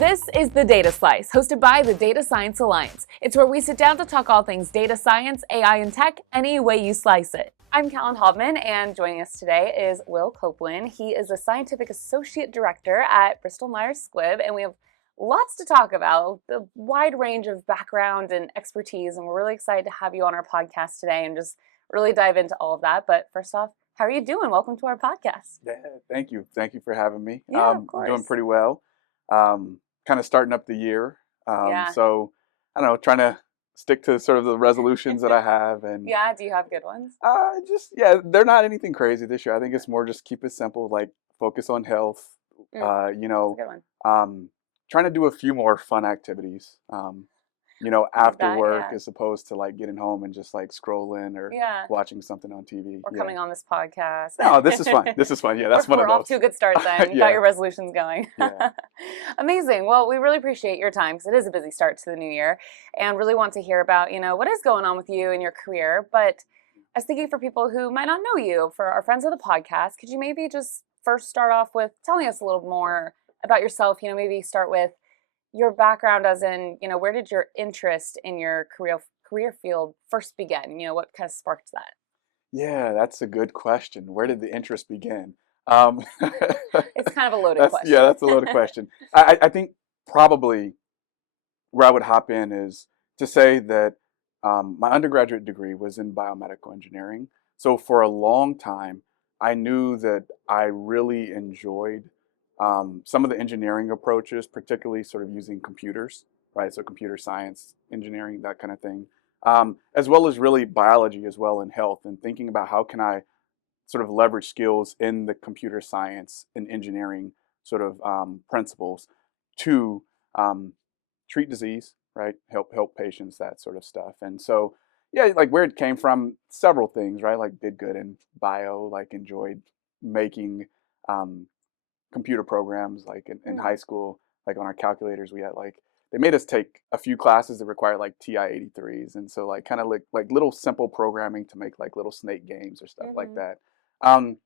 This is The Data Slice, hosted by the Data Science Alliance. It's where we sit down to talk all things data science, AI, and tech, any way you slice it. I'm Callan Hobman, and joining us today is Will Copeland. He is a Scientific Associate Director at Bristol Myers Squibb, and we have lots to talk about, the wide range of background and expertise, and we're really excited to have you on our podcast today and just really dive into all of that. But first off, how are you doing? Welcome to our podcast. Yeah, thank you. Thank you for having me. Yeah, of I'm course. doing pretty well. Kind of starting up the year. Yeah. So, I don't know, trying to stick to sort of the resolutions that I have. And Yeah, do you have good ones? they're not anything crazy this year. I think it's more just keep it simple, like focus on health, That's a good one. trying to do a few more fun activities. After that, work yeah. as opposed to like getting home and just like scrolling or Yeah. watching something on TV. Or coming on this podcast. No, this is fun. This is fun. Yeah, that's one of We're those. off to a good start then. You Yeah. got your resolutions going. Yeah. Amazing. Well, we really appreciate your time because it is a busy start to the new year and really want to hear about, what is going on with you in your career. But I was thinking for people who might not know you, for our friends of the podcast, could you maybe just first start off with telling us a little more about yourself? Maybe start with your background as in, where did your interest in your career field first begin? What kind of sparked that? Yeah, that's a good question. Where did the interest begin? It's kind of a loaded question. Yeah, that's a loaded question. I think probably where I would hop in is to say that my undergraduate degree was in biomedical engineering. So for a long time, I knew that I really enjoyed some of the engineering approaches, particularly sort of using computers, right? So computer science, engineering, that kind of thing, as well as really biology as well in health and thinking about how can I sort of leverage skills in the computer science and engineering sort of principles to treat disease, right? Help patients, that sort of stuff. And so, yeah, like where it came from, several things, right? Like did good in bio, like enjoyed making computer programs, like in high school, like on our calculators, we had like they made us take a few classes that required like TI-83s, and so like kind of like little simple programming to make like little snake games or stuff like that. Um,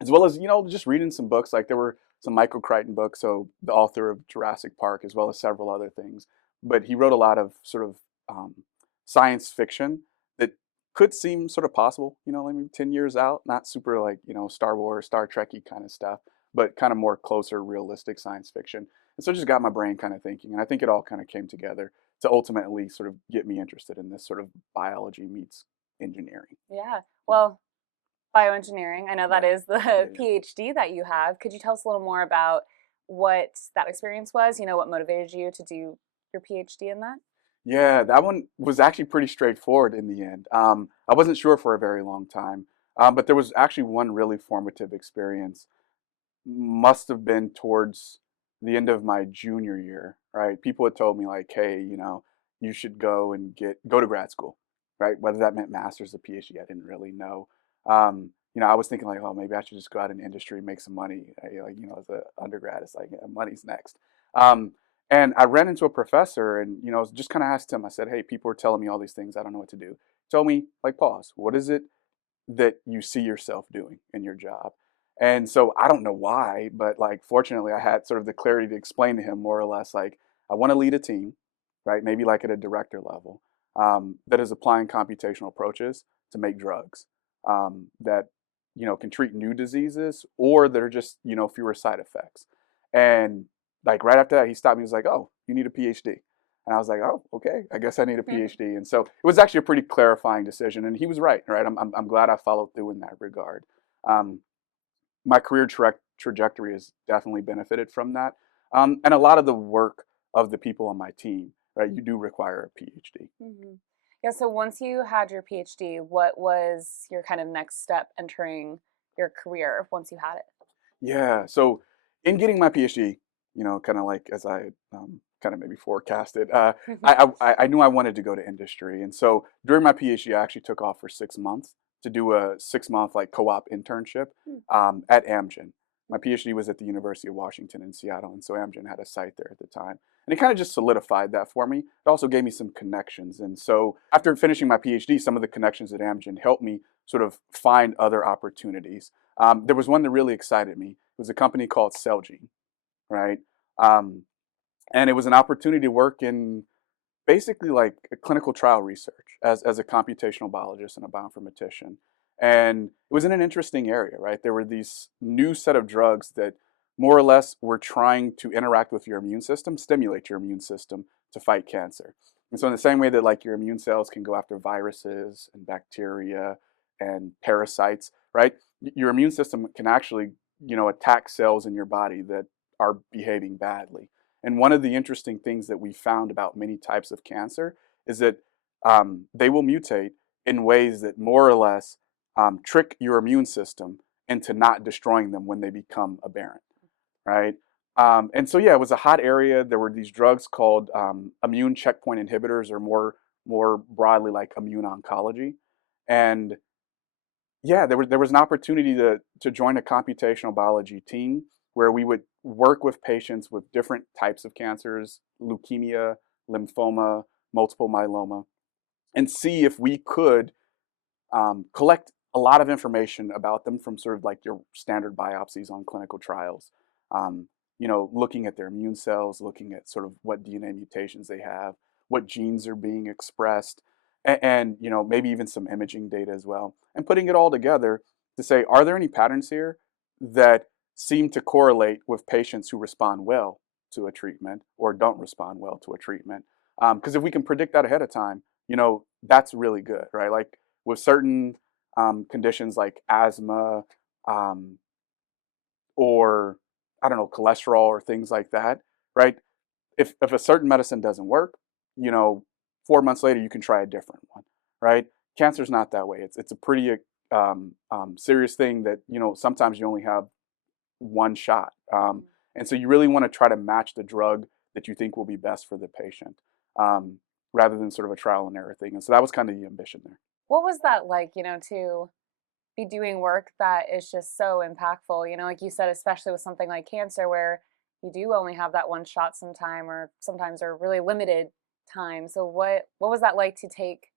as well as just reading some books. Like there were some Michael Crichton books, so the author of Jurassic Park, as well as several other things. But he wrote a lot of sort of science fiction that could seem sort of possible, like maybe 10 years out, not super like Star Wars, Star Trekky kind of stuff, but kind of more closer, realistic science fiction. And so it just got my brain kind of thinking, and I think it all kind of came together to ultimately sort of get me interested in this sort of biology meets engineering. Yeah. Well, bioengineering, I know that is the Yeah. PhD that you have. Could you tell us a little more about what that experience was? What motivated you to do your PhD in that? Yeah, that one was actually pretty straightforward in the end. I wasn't sure for a very long time, but there was actually one really formative experience. Must have been towards the end of my junior year, right? People had told me like, hey, you should go to grad school, right? Whether that meant master's or PhD, I didn't really know. I was thinking like, oh, maybe I should just go out in industry, make some money. As an undergrad, it's like, yeah, money's next. And I ran into a professor and, just kind of asked him, I said, hey, people are telling me all these things. I don't know what to do. He told me, like, pause. What is it that you see yourself doing in your job? And so I don't know why, but like, fortunately, I had sort of the clarity to explain to him more or less, like, I want to lead a team, right? Maybe like at a director level that is applying computational approaches to make drugs that, can treat new diseases or that are just, fewer side effects. And like right after that, he stopped me. He was like, "Oh, you need a PhD." And I was like, "Oh, okay. I guess I need a PhD." And so it was actually a pretty clarifying decision. And he was right. Right. I'm glad I followed through in that regard. Um, my career trajectory has definitely benefited from that. And a lot of the work of the people on my team, right? You do require a PhD. Yeah. So once you had your PhD, what was your kind of next step entering your career once you had it? Yeah. So in getting my PhD, kind of like as I kind of maybe forecasted, I knew I wanted to go to industry, and so during my PhD, I actually took off for 6 months to do a 6 month like co-op internship at Amgen. My PhD was at the University of Washington in Seattle, and so Amgen had a site there at the time. And it kind of just solidified that for me. It also gave me some connections. And so after finishing my PhD, some of the connections at Amgen helped me sort of find other opportunities. There was one that really excited me. It was a company called Celgene, right? Um, And it was an opportunity to work in basically like a clinical trial research as a computational biologist and a bioinformatician. And it was in an interesting area, right? There were these new set of drugs that more or less were trying to interact with your immune system, stimulate your immune system to fight cancer. And so in the same way that like your immune cells can go after viruses and bacteria and parasites, right? Your immune system can actually, attack cells in your body that are behaving badly. And one of the interesting things that we found about many types of cancer is that they will mutate in ways that more or less trick your immune system into not destroying them when they become aberrant, right? And so, yeah, it was a hot area. There were these drugs called immune checkpoint inhibitors, or more broadly like immune oncology. And yeah, there was an opportunity to join a computational biology team where we would work with patients with different types of cancers, leukemia, lymphoma, multiple myeloma, and see if we could collect a lot of information about them from sort of like your standard biopsies on clinical trials. Looking at their immune cells, looking at sort of what DNA mutations they have, what genes are being expressed, and maybe even some imaging data as well, and putting it all together to say, are there any patterns here that seem to correlate with patients who respond well to a treatment or don't respond well to a treatment? Because if we can predict that ahead of time, that's really good, right? Like with certain conditions like asthma, um, or I don't know, cholesterol or things like that, right? If a certain medicine doesn't work, you know, 4 months later you can try a different one, right? Cancer's not that way. It's a pretty serious thing that sometimes you only have one shot, and so you really want to try to match the drug that you think will be best for the patient, um, rather than sort of a trial and error thing. And so that was kind of the ambition there. What was that like, to be doing work that is just so impactful? Like you said, especially with something like cancer, where you do only have that one shot sometime, or sometimes are really limited time. So what was that like to take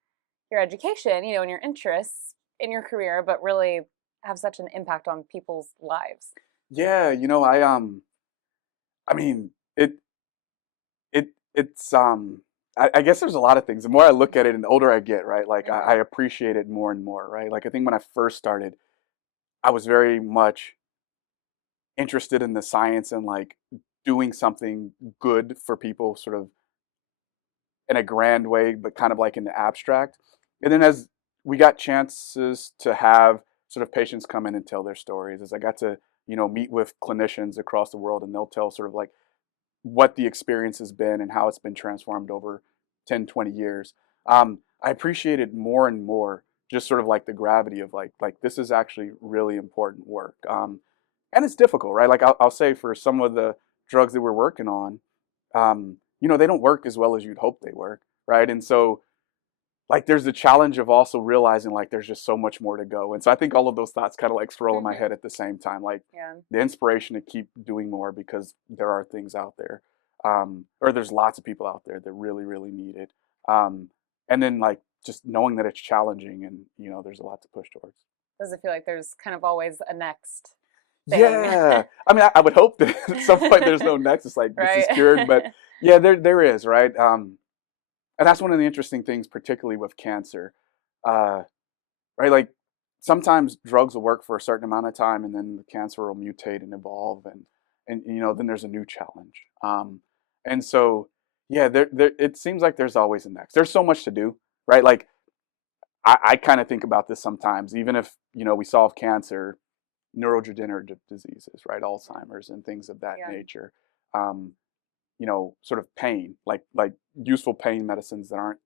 your education, and your interests in your career, but really have such an impact on people's lives? Yeah, I mean, I guess there's a lot of things. The more I look at it and the older I get, right, like I Hmm. appreciate it more and more, right? Like I think when I first started, I was very much interested in the science and like doing something good for people sort of in a grand way, but kind of like in the abstract. And then as we got chances to have sort of patients come in and tell their stories, as I got to, meet with clinicians across the world, and they'll tell sort of like what the experience has been and how it's been transformed over 10, 20 years. I appreciate it more and more, just sort of like the gravity of like this is actually really important work. And it's difficult, right? Like I'll say for some of the drugs that we're working on, they don't work as well as you'd hope they work, right? And so like there's the challenge of also realizing like there's just so much more to go. And so I think all of those thoughts kind of like swirl in my head at the same time, like Yeah. the inspiration to keep doing more because there are things out there, or there's lots of people out there that really, really need it. And then like just knowing that it's challenging and there's a lot to push towards. Does it feel like there's kind of always a next thing? Yeah, I mean, I would hope that at some point there's no nexus, like this is cured, but Right. yeah, there is, right? And that's one of the interesting things, particularly with cancer, uh, right? Like sometimes drugs will work for a certain amount of time, and then the cancer will mutate and evolve, and then there's a new challenge. And so yeah, there it seems like there's always a next. There's so much to do, right? Like I kind of think about this sometimes, even if we solve cancer, neurodegenerative diseases, right? Alzheimer's and things of that Yeah. nature. Um, sort of pain, like useful pain medicines that aren't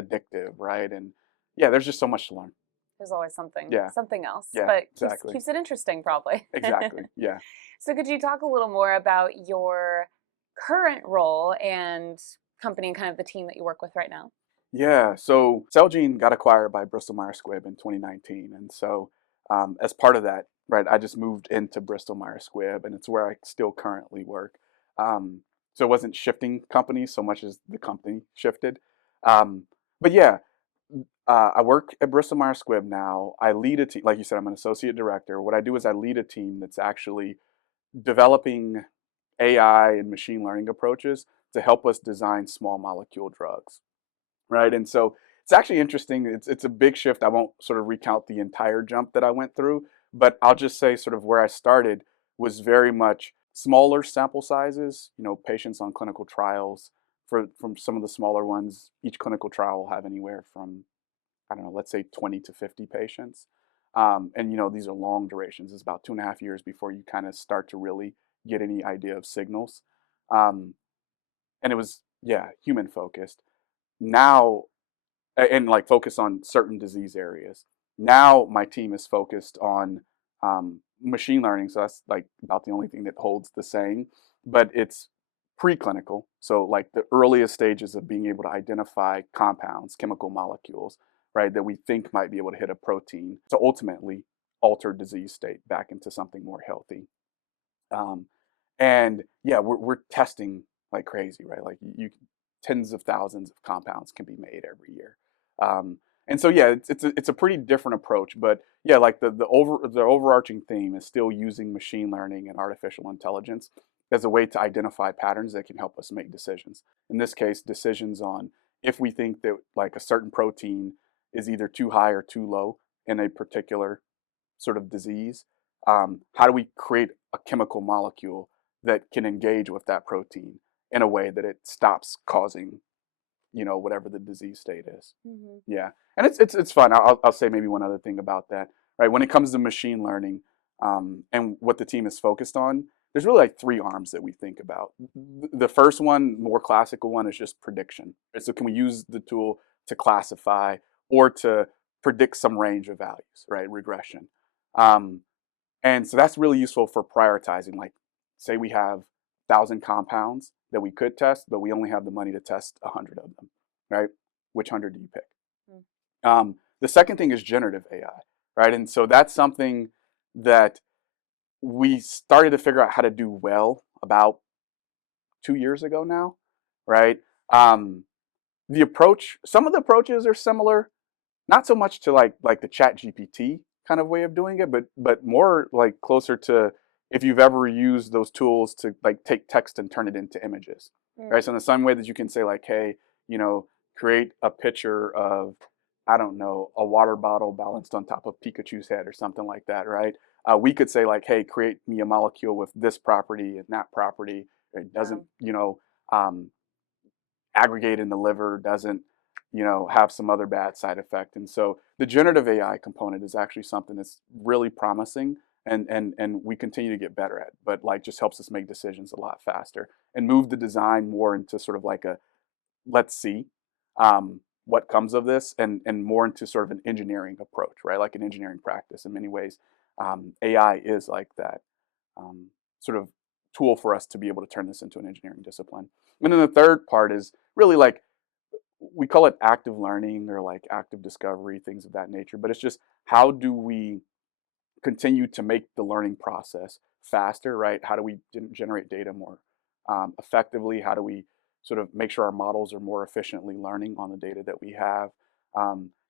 addictive, right? And yeah, there's just so much to learn. There's always something Yeah, something else, yeah, but keeps exactly, keeps it interesting probably. exactly. Yeah, So could you talk a little more about your current role and company and kind of the team that you work with right now? yeah. So Celgene got acquired by Bristol Myers Squibb in 2019, and so as part of that, right, I just moved into Bristol Myers Squibb, and it's where I still currently work. Um, so it wasn't shifting companies so much as the company shifted. Um, but yeah, I work at Bristol Myers Squibb now. I lead a team, like you said, I'm an associate director. What I do is I lead a team that's actually developing AI and machine learning approaches to help us design small molecule drugs, right? And so it's actually interesting. It's a big shift. I won't sort of recount the entire jump that I went through, but I'll just say sort of where I started was very much smaller sample sizes, patients on clinical trials. From some of the smaller ones, each clinical trial will have anywhere from, I don't know, let's say 20 to 50 patients. And these are long durations. It's about 2.5 years before you kind of start to really get any idea of signals. Um, and it was, yeah, human focused. Now, and like focus on certain disease areas. Now my team is focused on machine learning, so that's like about the only thing that holds the same. But it's preclinical, so like the earliest stages of being able to identify compounds, chemical molecules, right, that we think might be able to hit a protein to ultimately alter disease state back into something more healthy. Um, and yeah, we're testing like crazy, right? Like tens of thousands of compounds can be made every year. Um, and so yeah, it's a pretty different approach, but yeah, like the overarching theme is still using machine learning and artificial intelligence as a way to identify patterns that can help us make decisions. In this case, decisions on if we think that like a certain protein is either too high or too low in a particular sort of disease. How do we create a chemical molecule that can engage with that protein in a way that it stops causing, whatever the disease state is? Mm-hmm. Yeah, and it's fun. I'll say maybe one other thing about that. Right, when it comes to machine learning, and what the team is focused on, there's really like three arms that we think about. The first one, more classical one, is just prediction. So can we use the tool to classify or to predict some range of values, right? Regression. Um, and so that's really useful for prioritizing. Like, say we have 1,000 compounds that we could test, but we only have the money to test 100 of them, right? Which 100 do you pick? The second thing is generative AI, right? And so that's something that we started to figure out how to do well about 2 years ago now, right? Um, some of the approaches are similar, not so much to like the Chat GPT kind of way of doing it, but more like closer to if you've ever used those tools to like take text and turn it into images, right? So in the same way that you can say like, hey, create a picture of, I don't know, a water bottle balanced on top of Pikachu's head or something like that, right? We could say like, hey, create me a molecule with this property and that property. It doesn't, um, aggregate in the liver, doesn't, have some other bad side effect. And so the generative AI component is actually something that's really promising, and we continue to get better at, but like just helps us make decisions a lot faster and move the design more into sort of like a let's see what comes of this, and more into sort of an engineering approach, right? Like an engineering practice in many ways. AI is like that sort of tool for us to be able to turn this into an engineering discipline. And then the third part is really like we call it active learning or like active discovery, things of that nature. But it's just how do we continue to make the learning process faster, right? How do we generate data more effectively? How do we sort of make sure our models are more efficiently learning on the data that we have?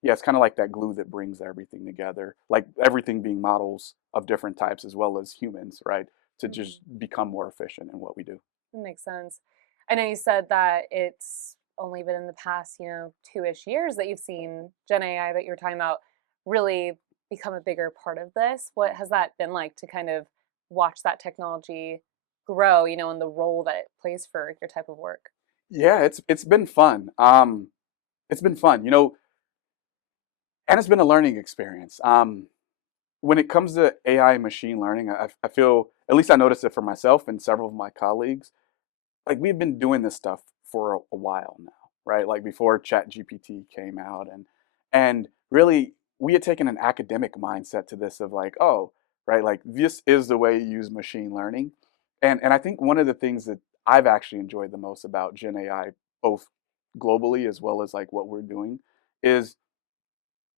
Yeah, it's kind of like that glue that brings everything together, like everything being models of different types as well as humans, right? To just become more efficient in what we do. That makes sense. I know you said that it's only been in the past, 2-ish years that you've seen Gen AI that you're talking about really become a bigger part of this. What has that been like to kind of watch that technology grow, and the role that it plays for your type of work? Yeah, it's been fun. It's been fun, and it's been a learning experience. When it comes to AI and machine learning, I feel, at least I noticed it for myself and several of my colleagues, like we've been doing this stuff for a while now, right? Like before Chat GPT came out, and really we had taken an academic mindset to this of like, oh, right, like this is the way you use machine learning. And I think one of the things that I've actually enjoyed the most about Gen AI, both globally as well as like what we're doing, is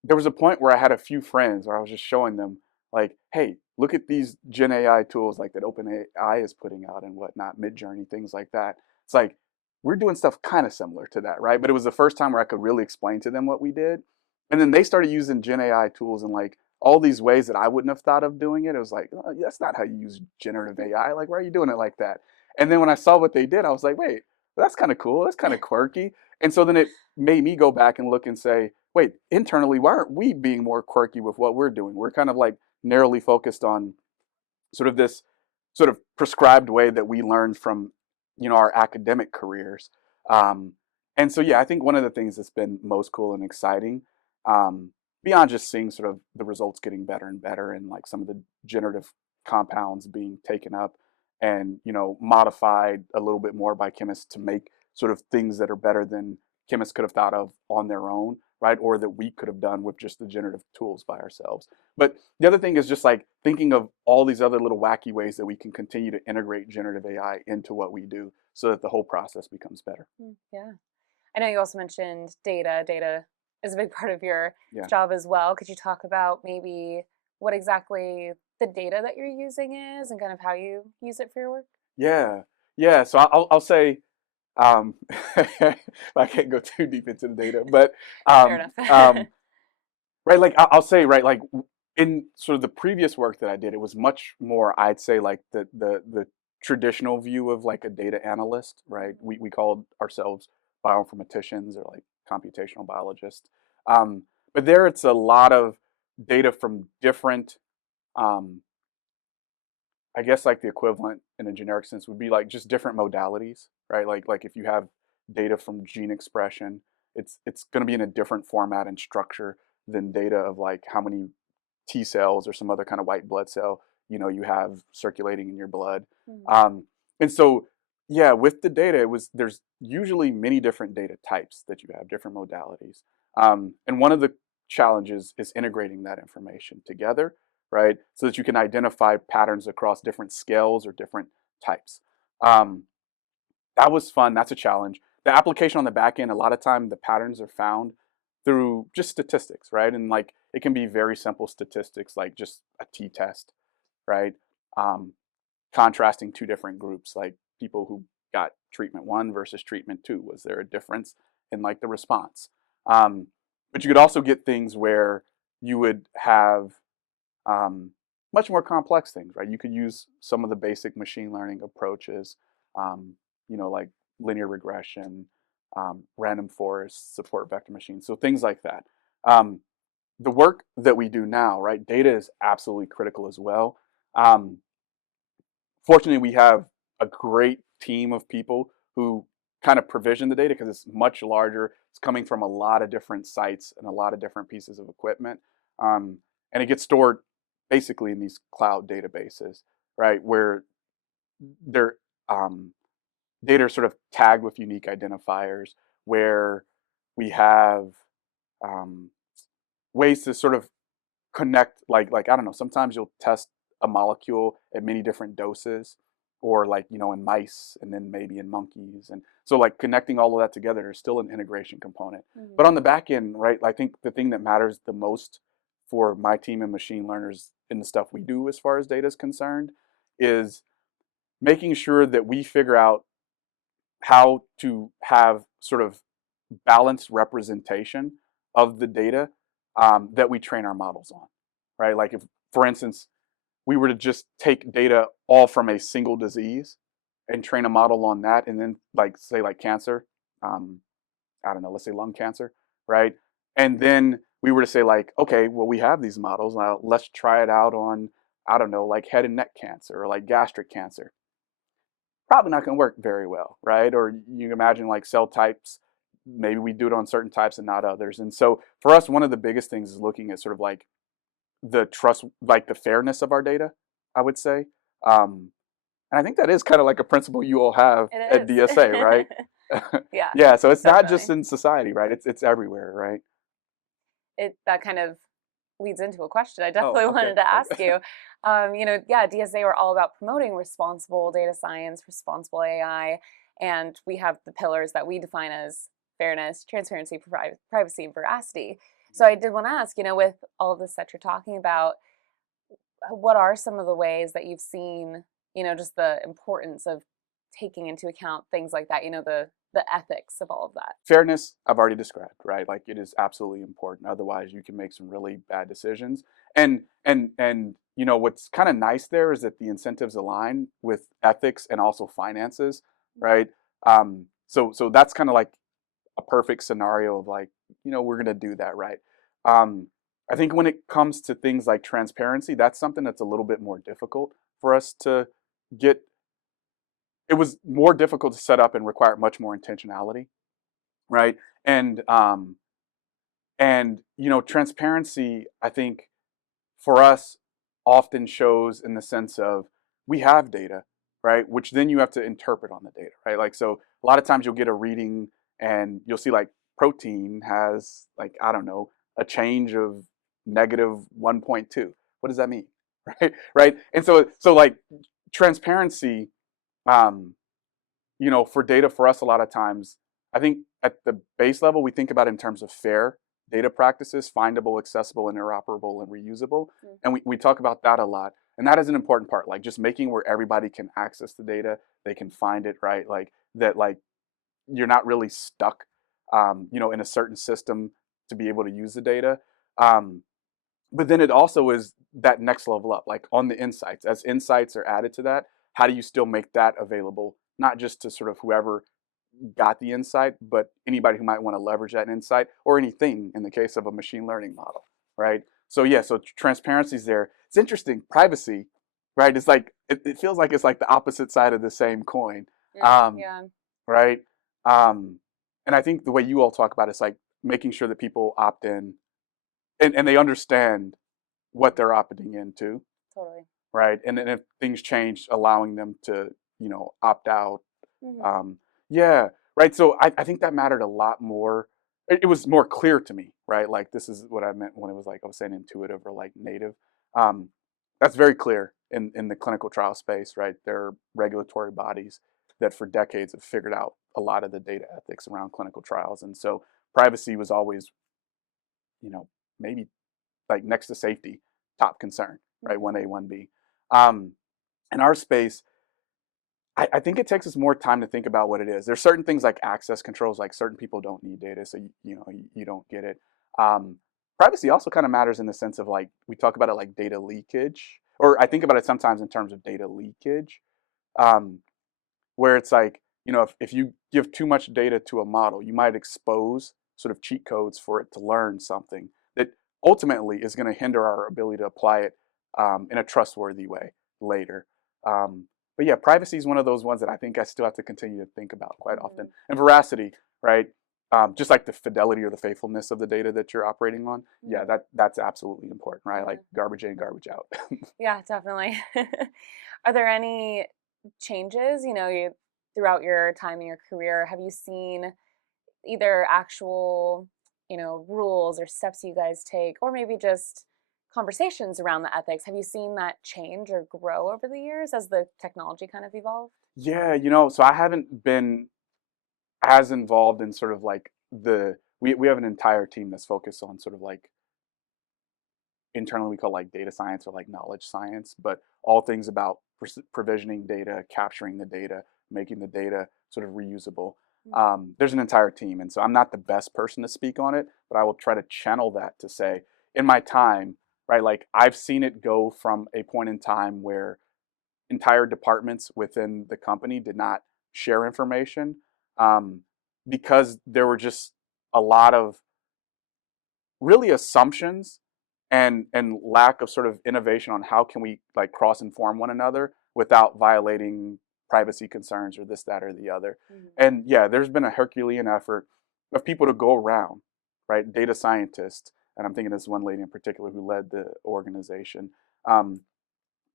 there was a point where I had a few friends where I was just showing them like, hey, look at these Gen AI tools like that OpenAI is putting out and whatnot, Midjourney, things like that. It's like we're doing stuff kind of similar to that, right? But it was the first time where I could really explain to them what we did. And then they started using Gen AI tools in like all these ways that I wouldn't have thought of doing it. It was like, oh, that's not how you use generative AI. Like, why are you doing it like that? And then when I saw what they did, I was like, wait, that's kind of cool. That's kind of quirky. And so then it made me go back and look and say, wait, internally, why aren't we being more quirky with what we're doing? We're kind of like narrowly focused on sort of this sort of prescribed way that we learned from, our academic careers. Um, and so, yeah, I think one of the things that's been most cool and exciting, beyond just seeing sort of the results getting better and better and like some of the generative compounds being taken up and, modified a little bit more by chemists to make sort of things that are better than chemists could have thought of on their own, right? Or that we could have done with just the generative tools by ourselves. But the other thing is just like thinking of all these other little wacky ways that we can continue to integrate generative AI into what we do so that the whole process becomes better. Yeah. I know you also mentioned data. Data is a big part of your Yeah. job as well. Could you talk about maybe what exactly the data that you're using is and kind of how you use it for your work? Yeah. Yeah. So I'll say, I can't go too deep into the data, but Fair um, enough. um, right, like I'll say, right, like in sort of the previous work that I did, it was much more, I'd say, like the traditional view of like a data analyst, right? We called ourselves bioinformaticians or like computational biologists. Um, but there, it's a lot of data from different, um, I guess, like the equivalent in a generic sense would be like just different modalities, right? Like if you have data from gene expression, it's going to be in a different format and structure than data of like how many T cells or some other kind of white blood cell you have circulating in your blood. Mhm. And so yeah, with the data, there's usually many different data types that you have, different modalities. And one of the challenges is integrating that information together, right? So that you can identify patterns across different scales or different types. Um, that was fun. That's a challenge. The application on the back end, a lot of time the patterns are found through just statistics, right? And like it can be very simple statistics, like just a t-test, right? Um, Contrasting two different groups, like people who got treatment one versus treatment two. Was there a difference in like the response? But you could also get things where you would have um, much more complex things, right? You could use some of the basic machine learning approaches, um, like linear regression, random forest, support vector machines, so things like that. Um, the work that we do now, right? Data is absolutely critical as well. Um, Fortunately, we have a great team of people who kind of provision the data because it's much larger. It's coming from a lot of different sites and a lot of different pieces of equipment. And it gets stored basically in these cloud databases, right? Where their data are sort of tagged with unique identifiers, where we have um, ways to sort of connect like I don't know, sometimes you'll test a molecule at many different doses or like in mice and then maybe in monkeys, and so like connecting all of that together, there's still an integration component. But on the back end, right, I think the thing that matters the most for my team and machine learners in the stuff we do as far as data is concerned is making sure that we figure out how to have sort of balanced representation of the data that we train our models on, right? Like if, for instance, we were to just take data all from a single disease and train a model on that, and then like say like cancer, um, I don't know, let's say lung cancer, right? And then we were to say like, okay, well we have these models now, let's try it out on, I don't know, like head and neck cancer or like gastric cancer. Probably not going to work very well, right? Or you imagine like cell types, maybe we do it on certain types and not others. And so for us, one of the biggest things is looking at sort of like the trust, like the fairness of our data, I would say. And I think that is kind of like a principle you all have at It DSA, right? is. Yeah, Yeah, so it's not just definitely. in society, right? It's everywhere, right? That kind of leads into a question I Oh, definitely okay. wanted to ask Okay. you. Yeah, DSA we're all about promoting responsible data science, responsible AI, and we have the pillars that we define as fairness, transparency, privacy, and veracity. So I did want to ask, with all of this that you're talking about, what are some of the ways that you've seen, just the importance of taking into account things like that, the ethics of all of that? Fairness, I've already described, right? Like it is absolutely important. Otherwise, you can make some really bad decisions. And what's kind of nice there is that the incentives align with ethics and also finances, right? So that's kind of like a perfect scenario of like, we're going to do that, right? Um, I think when it comes to things like transparency, that's something that's a little bit more difficult for us to get. It was more difficult to set up and require much more intentionality, right? And transparency, I think, for us often shows in the sense of we have data, right? Which then you have to interpret on the data, right? Like, so a lot of times you'll get a reading and you'll see like protein has like, I don't know, a change of negative 1.2. What does that mean? Right? Right. And so like transparency, um, for data for us, a lot of times, I think at the base level, we think about it in terms of fair data practices, findable, accessible, interoperable, and reusable. And we talk about that a lot. And that is an important part, like just making where everybody can access the data, they can find it, right? Like that, like you're not really stuck, in a certain system to be able to use the data. Um, but then it also is that next level up, like on the insights. As insights are added to that, how do you still make that available, not just to sort of whoever got the insight, but anybody who might want to leverage that insight or anything in the case of a machine learning model, right? So yeah, so transparency is there. It's interesting. Privacy, right? It's like it feels like it's like the opposite side of the same coin, um, Yeah. right? Um, and I think the way you all talk about it is like making sure that people opt in and they understand what they're opting into, Totally. right? And then if things change, allowing them to, opt out. Hmm. Um, yeah, right. So I think that mattered a lot more. It was more clear to me, right? Like this is what I meant when it was like I was saying intuitive or like native. Um, that's very clear in the clinical trial space, right? There are regulatory bodies that for decades have figured out a lot of the data ethics around clinical trials, and so privacy was always, maybe like next to safety, top concern, right? 1A, 1B. Um, in our space, I think it takes us more time to think about what it is. There's certain things like access controls, like certain people don't need data, so you don't get it. Um, Privacy also kind of matters in the sense of like we talk about it like data leakage, or I think about it sometimes in terms of data leakage, um, where it's like if you give too much data to a model, you might expose sort of cheat codes for it to learn something that ultimately is going to hinder our ability to apply it in a trustworthy way later. Um, but yeah, privacy is one of those ones that I think I still have to continue to think about quite often. And veracity, right? Just like the fidelity or the faithfulness of the data that you're operating on. Yeah, that's absolutely important, right? Like garbage in, garbage out. Yeah, definitely. Are there any changes, throughout your time in your career? Have you seen either actual, rules or steps you guys take, or maybe just conversations around the ethics? Have you seen that change or grow over the years as the technology kind of evolved? Yeah, so I haven't been as involved in sort of like we have an entire team that's focused on sort of like internally we call like data science or like knowledge science, but all things about provisioning data, capturing the data, making the data sort of reusable. There's an entire team, and so I'm not the best person to speak on it, but I will try to channel that to say in my time, right? Like I've seen it go from a point in time where entire departments within the company did not share information, um, because there were just a lot of really assumptions and lack of sort of innovation on how can we like cross inform one another without violating privacy concerns or this, that, or the other. And yeah, there's been a Herculean effort of people to go around, right? Data scientists, and I'm thinking of this one lady in particular who led the organization, um,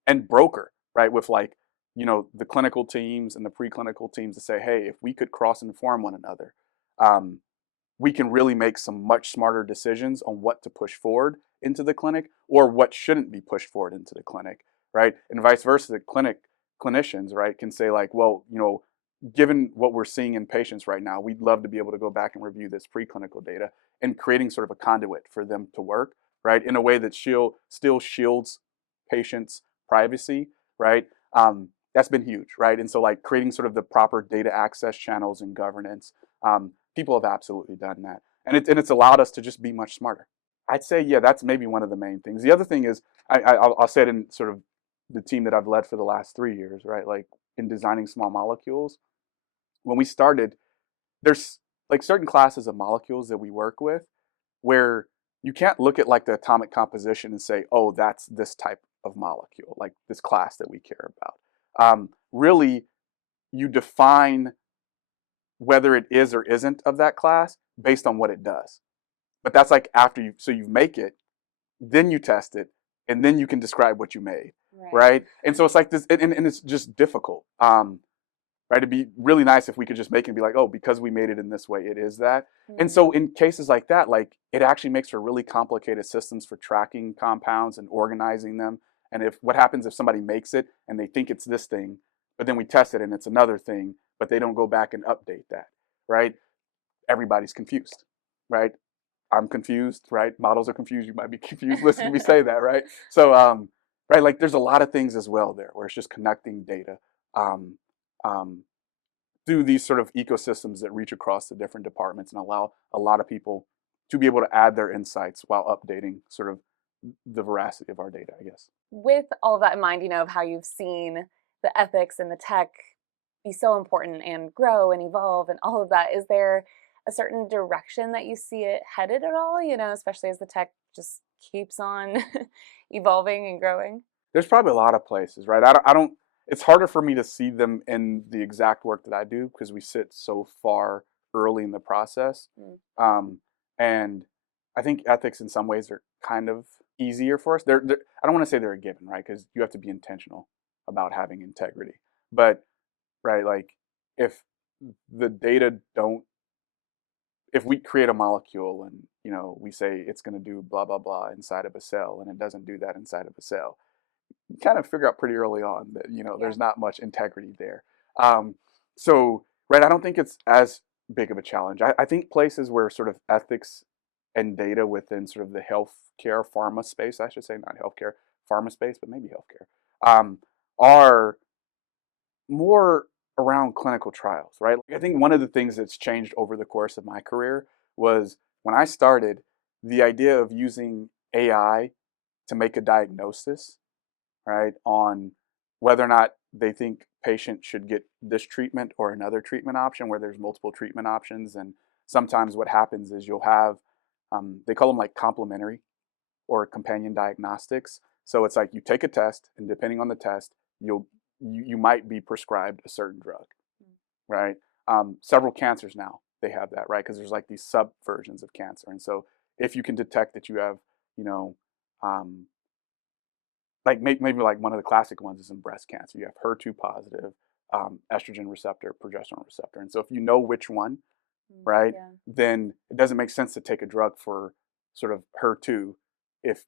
and broker, right? With like, the clinical teams and the preclinical teams to say, hey, if we could cross inform one another, um, we can really make some much smarter decisions on what to push forward into the clinic or what shouldn't be pushed forward into the clinic, right? And vice versa, the clinicians, right, can say like, well, given what we're seeing in patients right now, we'd love to be able to go back and review this preclinical data and creating sort of a conduit for them to work, right, in a way that still shields patients' privacy, right? That's been huge, right? And so like creating sort of the proper data access channels and governance, people have absolutely done that, and it's allowed us to just be much smarter. I'd say, yeah, that's maybe one of the main things. The other thing is, I'll say it in sort of the team that I've led for the last 3 years, right? Like in designing small molecules, when we started, there's like certain classes of molecules that we work with where you can't look at like the atomic composition and say, oh, that's this type of molecule, like this class that we care about. Really, you define whether it is or isn't of that class based on what it does. But that's like after you make it, then you test it, and then you can describe what you made, right? And so it's like this, and it's just difficult, right? It'd be really nice if we could just make it and be like, oh, because we made it in this way, it is that. And so in cases like that, like it actually makes for really complicated systems for tracking compounds and organizing them. And what happens if somebody makes it and they think it's this thing, but then we test it and it's another thing, but they don't go back and update that, right? Everybody's confused, right? I'm confused, right? Models are confused. You might be confused listening to me say that, right? So, right, like there's a lot of things as well there where it's just connecting data through these sort of ecosystems that reach across the different departments and allow a lot of people to be able to add their insights while updating sort of the veracity of our data, I guess. With all of that in mind, of how you've seen the ethics and the tech be so important and grow and evolve and all of that, is there a certain direction that you see it headed at all, especially as the tech just keeps on evolving and growing? There's probably a lot of places, right? I don't it's harder for me to see them in the exact work that I do because we sit so far early in the process. And I think ethics in some ways are kind of easier for us. I don't want to say they're a given, right? Because you have to be intentional about having integrity. But, right, like if the data don't, if we create a molecule and, we say it's going to do blah, blah, blah inside of a cell and it doesn't do that inside of a cell, kind of figure out pretty early on that there's not much integrity there. So right, I don't think it's as big of a challenge. I think places where sort of ethics and data within sort of the healthcare pharma space, I should say, not healthcare pharma space, but maybe healthcare, are more around clinical trials, right? I think one of the things that's changed over the course of my career was when I started, the idea of using AI to make a diagnosis, right, on whether or not they think patients should get this treatment or another treatment option where there's multiple treatment options. And sometimes what happens is you'll have, they call them like complementary or companion diagnostics. So it's like you take a test and depending on the test, you might be prescribed a certain drug, right? Several cancers now, they have that, right? Because there's like these subversions of cancer. And so if you can detect that you have, like maybe like one of the classic ones is in breast cancer. You have HER2 positive, estrogen receptor, progesterone receptor. And so if you know which one, right, then it doesn't make sense to take a drug for sort of HER2 if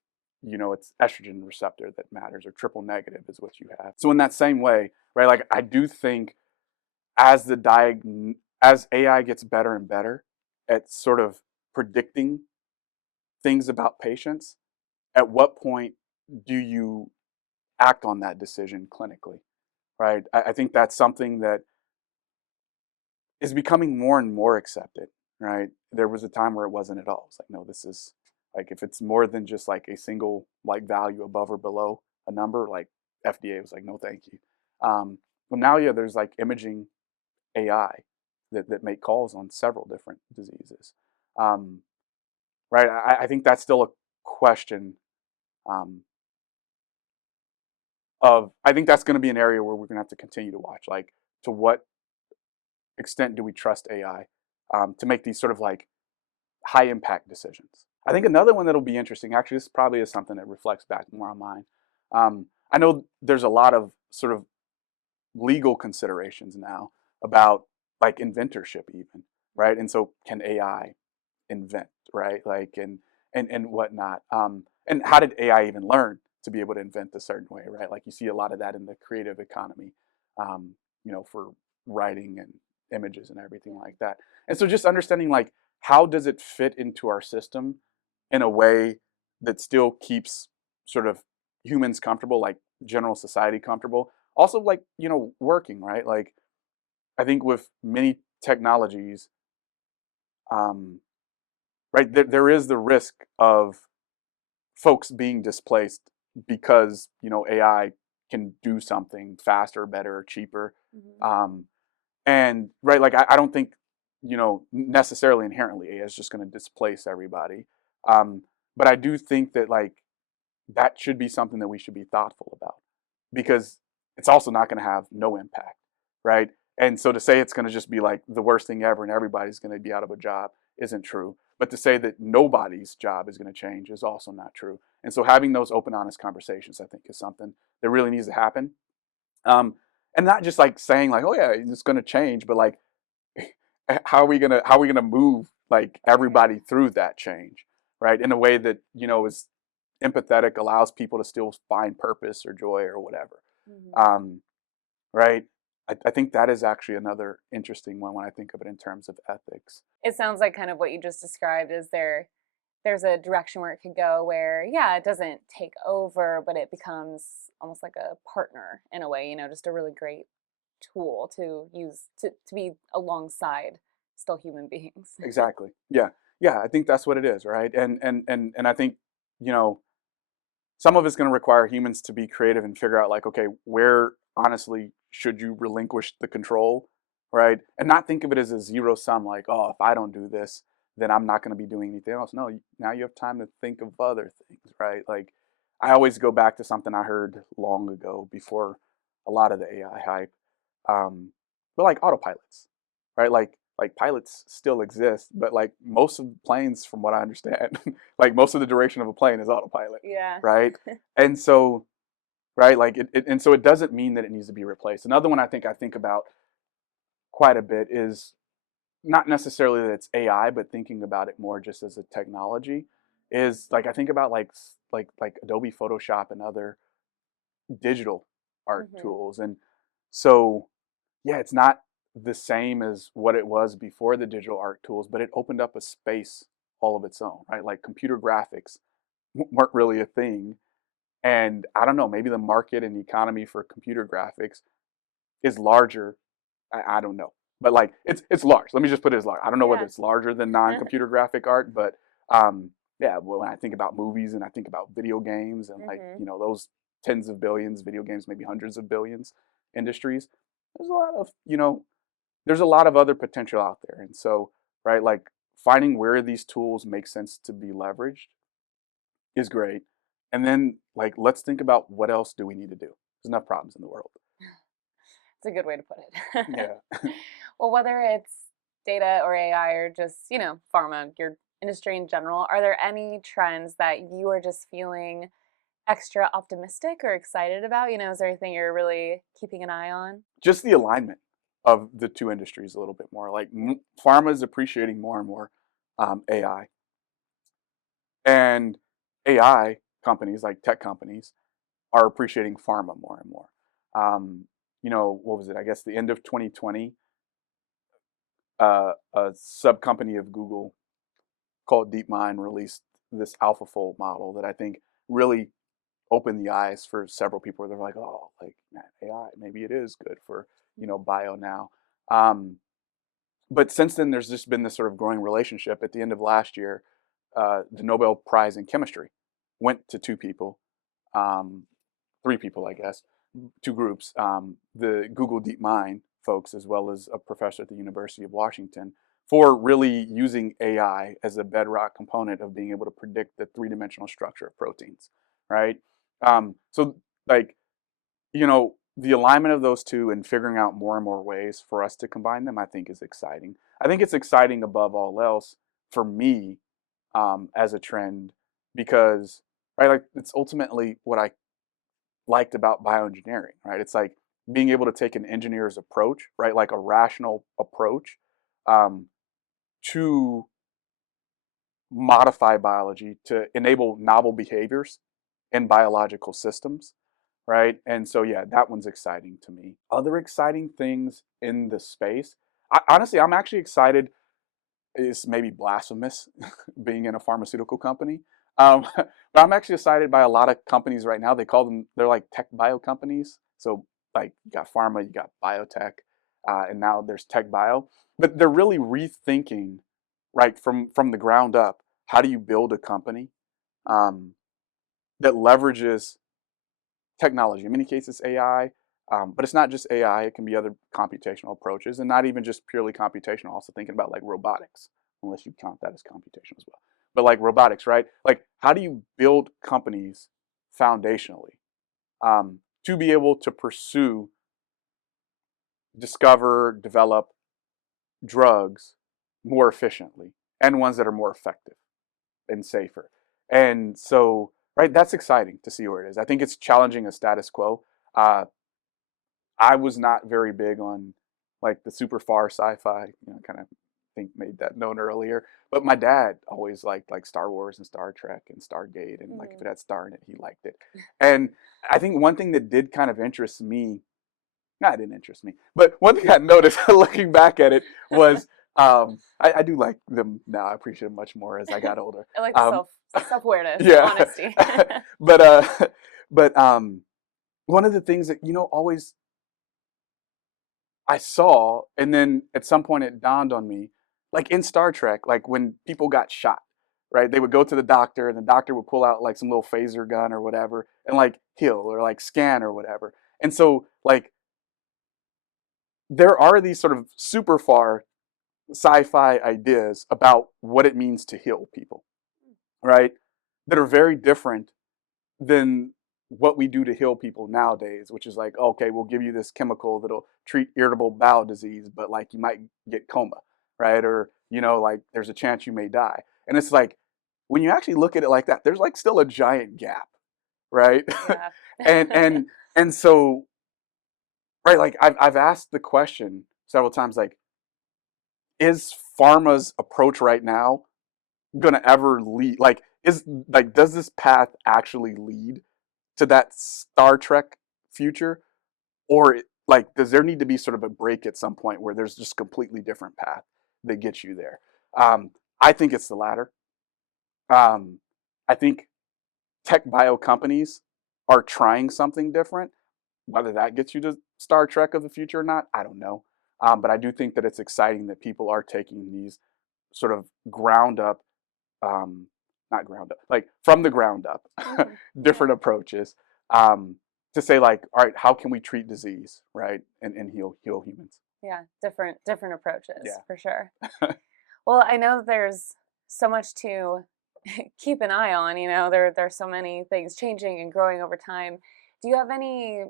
it's estrogen receptor that matters, or triple negative is what you have. So in that same way, right, like I do think as as AI gets better and better at sort of predicting things about patients, at what point do you act on that decision clinically, right? I think that's something that is becoming more and more accepted, right? There was a time where it wasn't at all. It's like, no, this is like, if it's more than just like a single like value above or below a number, like FDA was like, no, thank you. Well, now, yeah, there's like imaging AI that make calls on several different diseases, right? I think that's still a question I think that's going to be an area where we're going to have to continue to watch, like to what extent do we trust AI to make these sort of like high impact decisions. I think another one that'll be interesting, actually this probably is something that reflects back more on mine. I know there's a lot of sort of legal considerations now about like inventorship even, right? And so can AI invent, right? Like and whatnot. And how did AI even learn to be able to invent a certain way, right? Like you see a lot of that in the creative economy, for writing and images and everything like that. And so just understanding like how does it fit into our system in a way that still keeps sort of humans comfortable, like general society comfortable, also like working, right? Like I think with many technologies, right, there is the risk of folks being displaced because AI can do something faster, better, cheaper. And right, like I don't think necessarily inherently AI is just going to displace everybody. Um, but I do think that like that should be something that we should be thoughtful about because it's also not going to have no impact, right? And so to say it's going to just be like the worst thing ever and everybody's going to be out of a job isn't true. But to say that nobody's job is going to change is also not true. And so having those open, honest conversations, I think, is something that really needs to happen. And not just like saying like, oh yeah, it's going to change, but like, how are we gonna move like everybody through that change, right? In a way that is empathetic, allows people to still find purpose or joy or whatever. Mhm. Right? I think that is actually another interesting one when I think of it in terms of ethics. It sounds like kind of what you just described is there's a direction where it could go where, yeah, it doesn't take over, but it becomes almost like a partner in a way, just a really great tool to use to be alongside still human beings. Exactly. Yeah. Yeah. I think that's what it is, right? And I think you know some of it's going to require humans to be creative and figure out like, okay, where honestly should you relinquish the control, right? And not think of it as a zero sum, like, oh, if I don't do this, then I'm not going to be doing anything else. No, now you have time to think of other things, right? Like, I always go back to something I heard long ago before a lot of the AI hype, um, but like autopilots, right? Like pilots still exist, but like most of the planes, from what I understand, like most of the duration of a plane is autopilot, Yeah. right? And so, right, like and so it doesn't mean that it needs to be replaced. Another one I think about quite a bit is not necessarily that it's AI, but thinking about it more just as a technology is like I think about like Adobe Photoshop and other digital art Hmm. tools, and so yeah, it's not the same as what it was before the digital art tools, but it opened up a space all of its own, right? Like computer graphics weren't really a thing. And I don't know, maybe the market and the economy for computer graphics is larger. I don't know. But like it's large. Let me just put it as large. I don't know whether Yeah. it's larger than non-computer graphic art, but um, yeah, well, when I think about movies and I think about video games and like, Hmm. those tens of billions, video games, maybe hundreds of billions industries, there's a lot of, there's a lot of other potential out there. And so, right, like finding where these tools make sense to be leveraged is great. And then like let's think about what else do we need to do. There's enough problems in the world. It's a good way to put it. Yeah. Well, whether it's data or AI or just, pharma, your industry in general, are there any trends that you are just feeling extra optimistic or excited about? Is there anything you're really keeping an eye on? Just the alignment of the two industries a little bit more. Like pharma is appreciating more and more AI, and AI companies like tech companies are appreciating pharma more and more. What was it? I guess the end of 2020, a sub company of Google called DeepMind released this AlphaFold model that I think really opened the eyes for several people. They're like, oh, like man, AI, maybe it is good for bio now. Um, but since then, there's just been this sort of growing relationship. At the end of last year, the Nobel Prize in Chemistry went to two people, um, three people, I guess, two groups, the Google DeepMind folks, as well as a professor at the University of Washington, for really using AI as a bedrock component of being able to predict the three-dimensional structure of proteins, right? So, like, the alignment of those two and figuring out more and more ways for us to combine them, I think is exciting. I think it's exciting above all else for me as a trend because, right, like it's ultimately what I liked about bioengineering, right? It's like being able to take an engineer's approach, right, like a rational approach um, to modify biology to enable novel behaviors in biological systems, right? And so, yeah, that one's exciting to me. Other exciting things in the space, honestly, I'm actually excited. Is maybe blasphemous being in a pharmaceutical company. But I'm actually excited by a lot of companies right now. They're like tech bio companies. So like you got pharma, you got biotech, and now there's tech bio. But they're really rethinking, right, from the ground up. How do you build a company um, that leverages technology? In many cases, AI, But it's not just AI. It can be other computational approaches, and not even just purely computational. Also thinking about like robotics, unless you count that as computational as well. But like robotics, right? Like, how do you build companies foundationally to be able to pursue, discover, develop drugs more efficiently and ones that are more effective and safer? And so, right, that's exciting to see where it is. I think it's challenging a status quo. Uh, I was not very big on like the super far sci-fi, kind of think made that known earlier. But my dad always liked like Star Wars and Star Trek and Stargate, and like if it had star in it, he liked it. And I think one thing that did kind of interest me, no, it didn't interest me, but one thing I noticed looking back at it was I do like them now. I appreciate them much more as I got older. I like the self-awareness, the Yeah, honesty. but one of the things that always I saw, and then at some point it dawned on me, like in Star Trek, like when people got shot, right? They would go to the doctor, and the doctor would pull out like some little phaser gun or whatever, and like heal or like scan or whatever. And so, like, there are these sort of super far sci-fi ideas about what it means to heal people, right? That are very different than what we do to heal people nowadays, which is like, okay, we'll give you this chemical that'll treat irritable bowel disease, but like you might get coma, right? Or, like there's a chance you may die. And it's like, when you actually look at it like that, there's like still a giant gap, right? Yeah. and so, right, like I've asked the question several times, like, is pharma's approach right now gonna ever lead, like, does this path actually lead to that Star Trek future, or like does there need to be sort of a break at some point where there's just completely different path that gets you there? I think it's the latter. I think tech bio companies are trying something different. Whether that gets you to Star Trek of the future or not, I don't know. But I do think that it's exciting that people are taking these sort of ground up, um, not ground up, like from the ground up, different approaches, to say like, all right, how can we treat disease, right, and heal humans? Yeah, different approaches, Yeah. for sure. Well, I know there's so much to keep an eye on, there's so many things changing and growing over time. Do you have any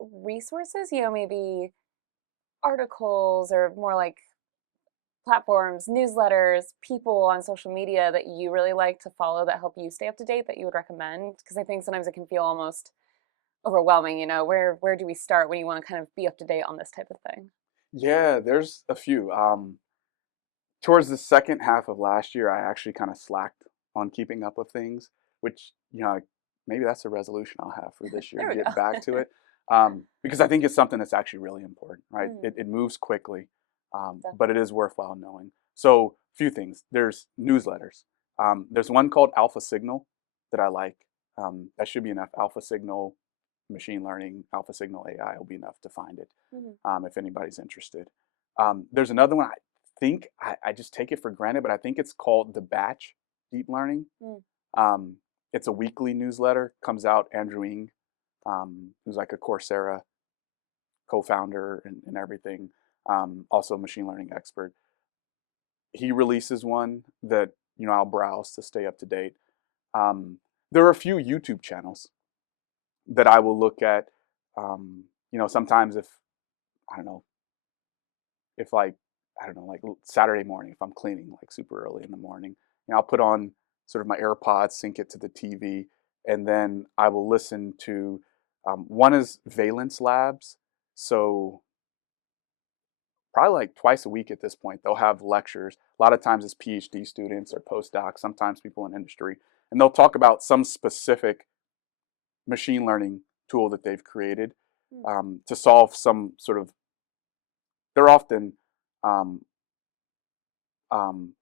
resources, maybe articles or more like platforms, newsletters, people on social media that you really like to follow that help you stay up to date that you would recommend? Because I think sometimes it can feel almost overwhelming, where do we start when you want to kind of be up to date on this type of thing? Yeah, there's a few. Towards the second half of last year, I actually kind of slacked on keeping up with things, which, maybe that's a resolution I'll have for this year, There we get back to go. it. Because I think it's something that's actually really important, right? Mm, It moves quickly, but it definitely. is worthwhile knowing. So, few things. There's newsletters. There's one called Alpha Signal that I like. That should be enough. Alpha Signal machine learning, Alpha Signal AI will be enough to find it, Mhm. if anybody's interested. There's another one. I think I just take it for granted, but I think it's called The Batch Deep Learning. Mm. Um, it's a weekly newsletter. Comes out Andrew Ng, who's like a Coursera co-founder and everything. Also a machine learning expert. He releases one that I'll browse to stay up to date. Um, there are a few YouTube channels that I will look at. Sometimes if I don't know, if like I don't know, like Saturday morning, if I'm cleaning like super early in the morning, I'll put on sort of my AirPods, sync it to the TV, and then I will listen to. One is Valence Labs, so probably like twice a week at this point. They'll have lectures. A lot of times it's PhD students or postdocs, sometimes people in industry, and they'll talk about some specific machine learning tool that they've created Mm. to solve some sort of. They're often um,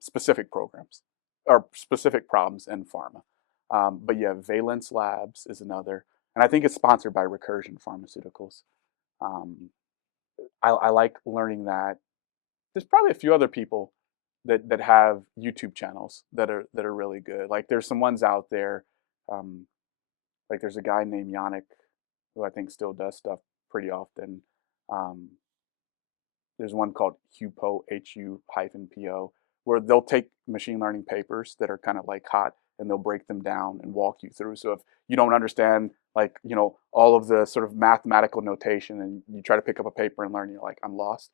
specific programs or specific problems in pharma. But yeah, Valence Labs is another, and I think it's sponsored by Recursion Pharmaceuticals. Um, I like learning that. There's probably a few other people that have YouTube channels that are really good. Like there's some ones out there. Um, like there's a guy named Yannick who I think still does stuff pretty often. Um, there's one called HUPO, HU-PO, where they'll take machine learning papers that are kind of like hot and they'll break them down and walk you through. So if you don't understand like, all of the sort of mathematical notation and you try to pick up a paper and learn, you're like, I'm lost.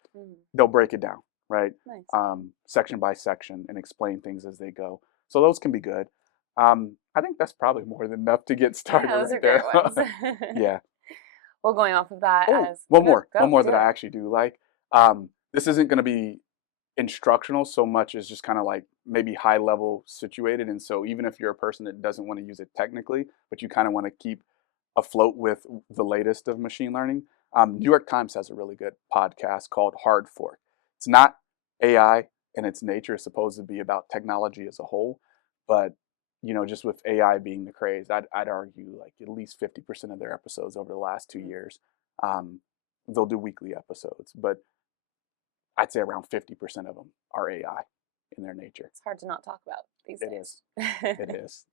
They'll break it down, right? Nice. Section by section and explain things as they go. So those can be good. I think that's probably more than enough to get started Yeah, those right are there. great ones. Yeah. Well, going off of that, Oh, as one no, more, go one more do that it. I actually do like. This isn't going to be instructional so much as just kind of like maybe high level situated. And so even if you're a person that doesn't want to use it technically, but you kind of want to keep afloat with the latest of machine learning, New York Times has a really good podcast called Hard Fork. It's not AI in its nature; it's supposed to be about technology as a whole, but just with AI being the craze, I'd argue like at least 50% of their episodes over the last 2 years, um, they'll do weekly episodes, but I'd say around 50% of them are AI in their nature. It's hard to not talk about these It days. is. It is.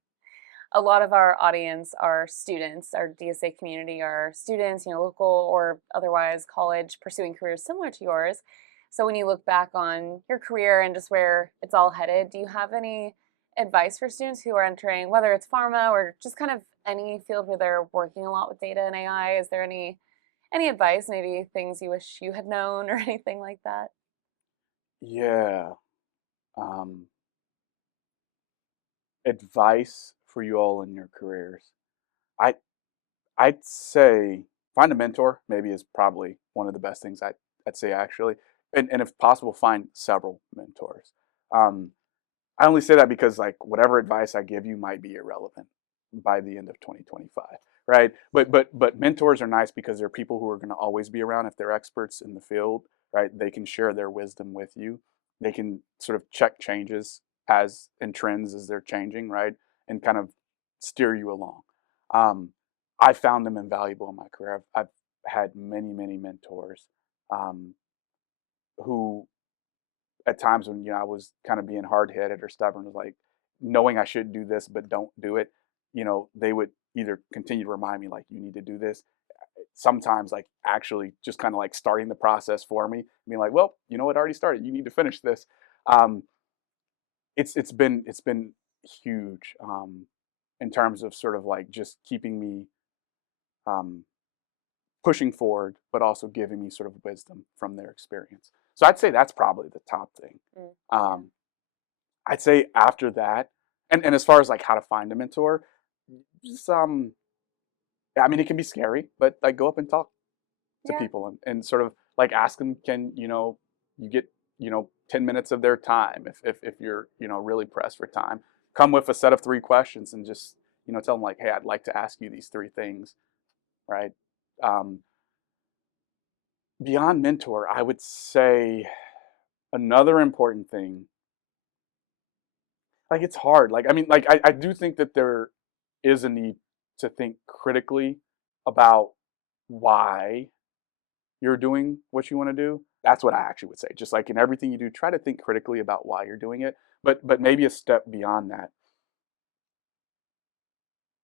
A lot of our audience are students. Our DSA community are students, local or otherwise college, pursuing careers similar to yours. So when you look back on your career and just where it's all headed, do you have any advice for students who are entering, whether it's pharma or just kind of any field where they're working a lot with data and AI? Is there any advice, maybe things you wish you had known or anything like that? Yeah. Um, Advice for you all in your careers. I I'd say find a mentor. Maybe is probably one of the best things I'd say actually, and if possible, find several mentors. Um, I only say that because like whatever advice I give you might be irrelevant by the end of 2025, right? But mentors are nice because they're people who are going to always be around. If they're experts in the field, right, they can share their wisdom with you. They can sort of check changes as and trends as they're changing, right, and kind of steer you along. Um, I found them invaluable in my career. I've had many mentors um, who at times when I was kind of being hard headed or stubborn, was like knowing I should do this but don't do it. They would either continue to remind me like you need to do this. Sometimes like actually just kind of like starting the process for me, being like, well, it already started. You need to finish this. Um, it's been huge in terms of sort of like just keeping me um, pushing forward, but also giving me sort of wisdom from their experience. So I'd say that's probably the top thing. Yeah. Um, I'd say after that, and as far as like how to find a mentor, just I mean it can be scary, but like go up and talk to Yeah. people and sort of like ask them, can you get 10 minutes of their time if you're really pressed for time. Come with a set of 3 questions and just tell them like, hey, I'd like to ask you these 3 things, right? Um, Beyond mentor, I would say another important thing, like it's hard. Like, I mean, like I do think that there is a need to think critically about why you're doing what you want to do. That's what I actually would say. Just like in everything you do, try to think critically about why you're doing it. But maybe a step beyond that.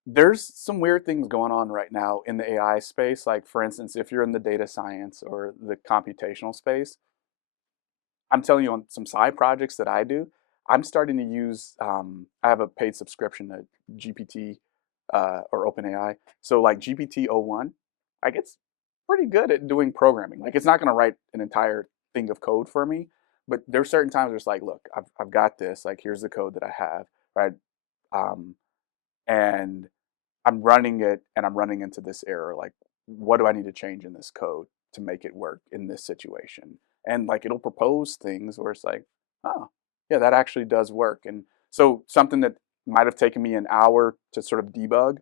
There's some weird things going on right now in the AI space. Like for instance, if you're in the data science or the computational space, I'm telling you on some side projects that I do, I'm starting to use. I have a paid subscription to GPT or OpenAI. So like GPT-o1, like it's pretty good at doing programming. Like it's not going to write an entire thing of code for me, but there's certain times where it's like, look, I've got this. Like here's the code that I have, right? Um, and I'm running it, and I'm running into this error. Like, what do I need to change in this code to make it work in this situation? And like it'll propose things where it's like, oh, yeah, that actually does work. And so something that might have taken me an hour to sort of debug,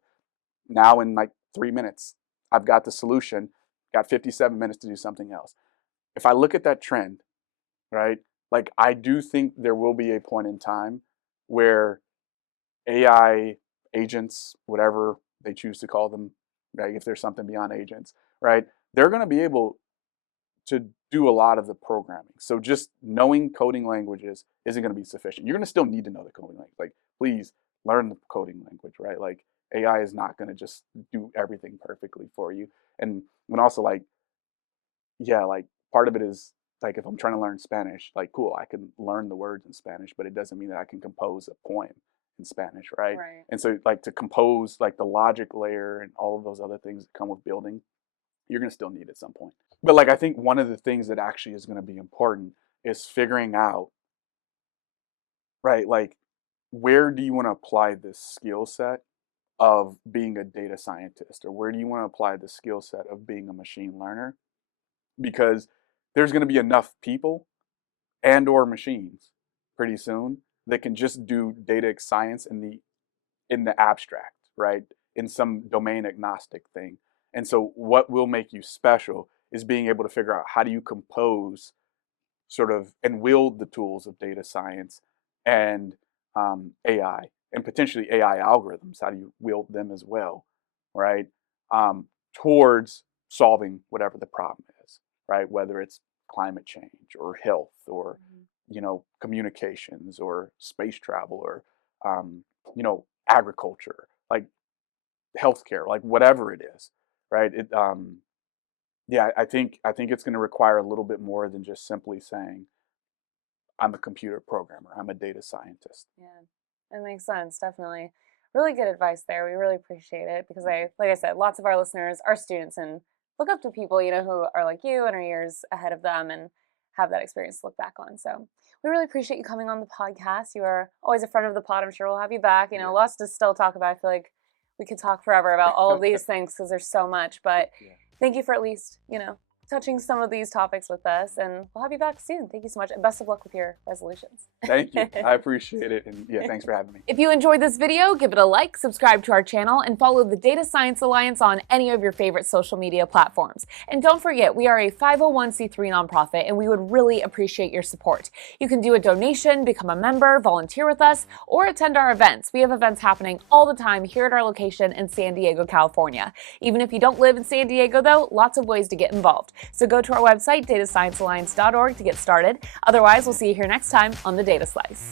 now in like 3 minutes, I've got the solution, got 57 minutes to do something else. If I look at that trend, right, like I do think there will be a point in time where AI agents, whatever they choose to call them, right, if there's something beyond agents, right, they're going to be able to do a lot of the programming. So just knowing coding languages isn't going to be sufficient. You're going to still need to know the coding language. Like, please learn the coding language, right? Like, AI is not going to just do everything perfectly for you. And when also like, yeah, like part of it is like if I'm trying to learn Spanish, like cool, I can learn the words in Spanish, but it doesn't mean that I can compose a poem in Spanish, right? Right. And so like to compose like the logic layer and all of those other things that come with building, you're going to still need at some point. But like I think one of the things that actually is going to be important is figuring out, right, like where do you want to apply this skill set of being a data scientist, or where do you want to apply the skill set of being a machine learner? Because there's going to be enough people and or machines pretty soon that can just do data science in the abstract, right? In some domain agnostic thing. And so what will make you special is being able to figure out how do you compose sort of and wield the tools of data science and AI and potentially AI algorithms. How do you wield them as well, right? Towards solving whatever the problem is, right? Whether it's climate change or health or communications or space travel or agriculture, like healthcare, like whatever it is, right? Yeah, I think it's going to require a little bit more than just simply saying I'm a computer programmer, I'm a data scientist. Yeah, it makes sense, definitely. Really good advice there. We really appreciate it because like I said, lots of our listeners are students and look up to people, who are like you and are years ahead of them and have that experience to look back on. So we really appreciate you coming on the podcast. You are always a friend of the pod. I'm sure we'll have you back. Yeah. Lots to still talk about. I feel like we could talk forever about all of these things because there's so much. But thank you for at least, touching some of these topics with us. And we'll have you back soon. Thank you so much. And best of luck with your resolutions. Thank you. I appreciate it. And yeah, thanks for having me. If you enjoyed this video, give it a like, subscribe to our channel, and follow the Data Science Alliance on any of your favorite social media platforms. And don't forget, we are a 501c3 nonprofit, and we would really appreciate your support. You can do a donation, become a member, volunteer with us, or attend our events. We have events happening all the time here at our location in San Diego, California. Even if you don't live in San Diego, though, lots of ways to get involved. So go to our website, datasciencealliance.org, to get started. Otherwise, we'll see you here next time on The Data Slice.